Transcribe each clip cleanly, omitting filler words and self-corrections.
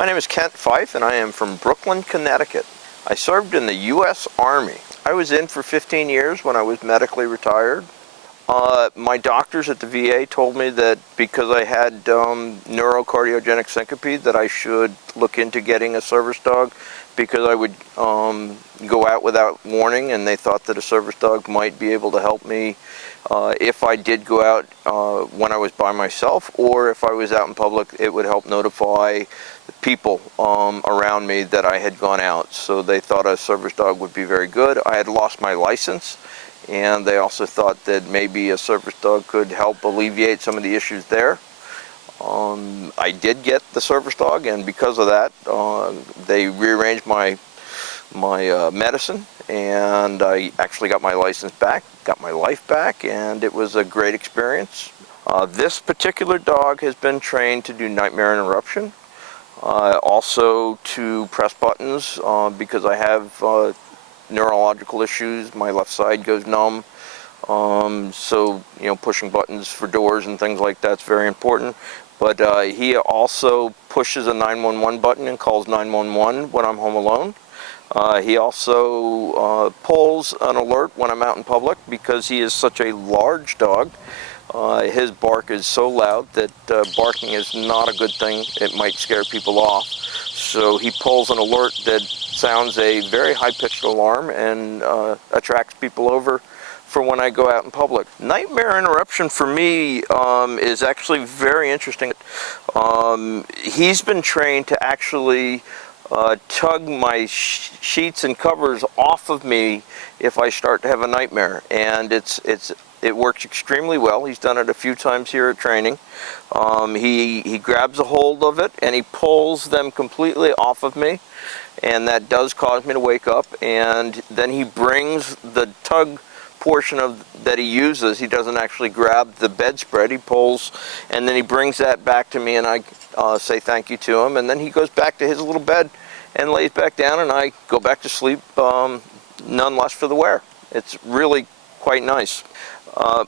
My name is Kent Phyfe, and I am from Brooklyn, Connecticut. I served in the U.S. Army. I was in for 15 years when I was medically retired. My doctors at the VA told me that because I had neurocardiogenic syncope that I should look into getting a service dog because I would go out without warning, and they thought that a service dog might be able to help me if I did go out when I was by myself, or if I was out in public, it would help notify people around me that I had gone out. So they thought a service dog would be very good. I had lost my license, and they also thought that maybe a service dog could help alleviate some of the issues there. I did get the service dog, and because of that, they rearranged my medicine, and I actually got my license back, got my life back, and it was a great experience. This particular dog has been trained to do nightmare interruption, also to press buttons because I have neurological issues. My left side goes numb, so pushing buttons for doors and things like that's very important. But he also pushes a 911 button and calls 911 when I'm home alone. He also pulls an alert when I'm out in public because he is such a large dog. His bark is so loud that barking is not a good thing. It might scare people off. So he pulls an alert that sounds a very high-pitched alarm and attracts people over for when I go out in public. Nightmare interruption for me is actually very interesting. He's been trained to actually tug my sheets and covers off of me if I start to have a nightmare, and it works extremely well. He's done it a few times here at training. He grabs a hold of it and he pulls them completely off of me, and that does cause me to wake up. And then he brings the tug portion that he uses. He doesn't actually grab the bedspread. He pulls, and then he brings that back to me, and I say thank you to him, and then he goes back to his little bed and lays back down, and I go back to sleep, none less for the wear. It's really quite nice.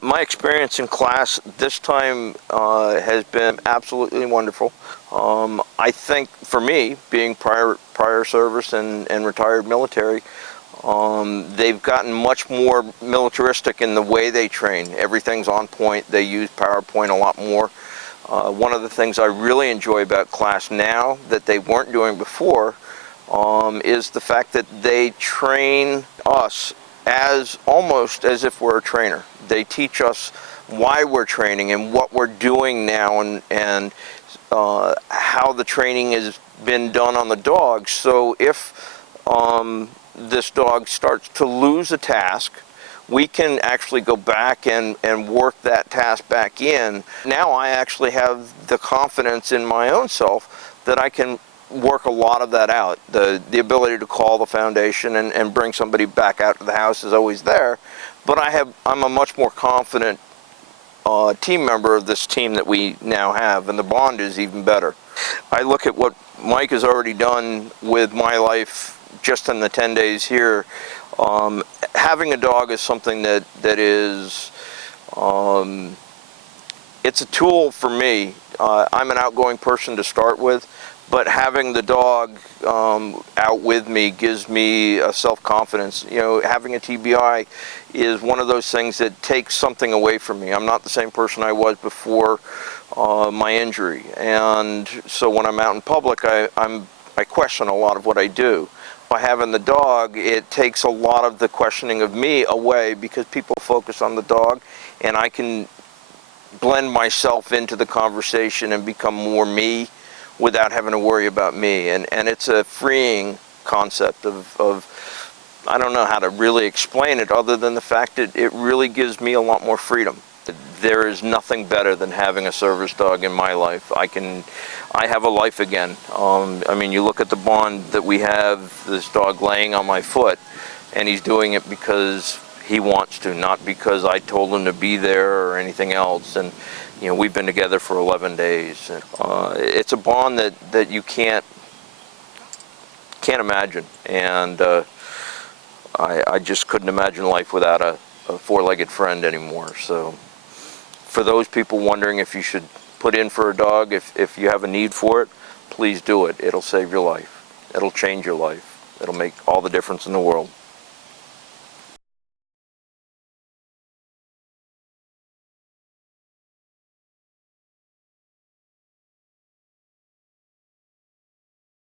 My experience in class this time has been absolutely wonderful. I think for me, being prior service and retired military, they've gotten much more militaristic in the way they train. Everything's on point. They use PowerPoint a lot more. One of the things I really enjoy about class now that they weren't doing before is the fact that they train us almost as if we're a trainer. They teach us why we're training and what we're doing now, and how the training has been done on the dog. So if this dog starts to lose a task, we can actually go back and work that task back in. Now I actually have the confidence in my own self that I can work a lot of that out. The ability to call the foundation and bring somebody back out to the house is always there, but I'm a much more confident team member of this team that we now have, and the bond is even better. I look at what Mike has already done with my life just in the 10 days here. Having a dog is something that is, it's a tool for me. I'm an outgoing person to start with, but having the dog out with me gives me a self-confidence. Having a TBI is one of those things that takes something away from me. I'm not the same person I was before my injury, and so when I'm out in public, I question a lot of what I do. By having the dog, it takes a lot of the questioning of me away because people focus on the dog, and I can blend myself into the conversation and become more me without having to worry about me. And it's a freeing concept of I don't know how to really explain it other than the fact that it really gives me a lot more freedom. There is nothing better than having a service dog in my life. I have a life again. I mean, you look at the bond that we have, this dog laying on my foot, and he's doing it because he wants to, not because I told him to be there or anything else. And we've been together for 11 days. It's a bond that you can't imagine, and I just couldn't imagine life without a four-legged friend anymore. So for those people wondering if you should put in for a dog, if you have a need for it, please do it. It'll save your life. It'll change your life. It'll make all the difference in the world.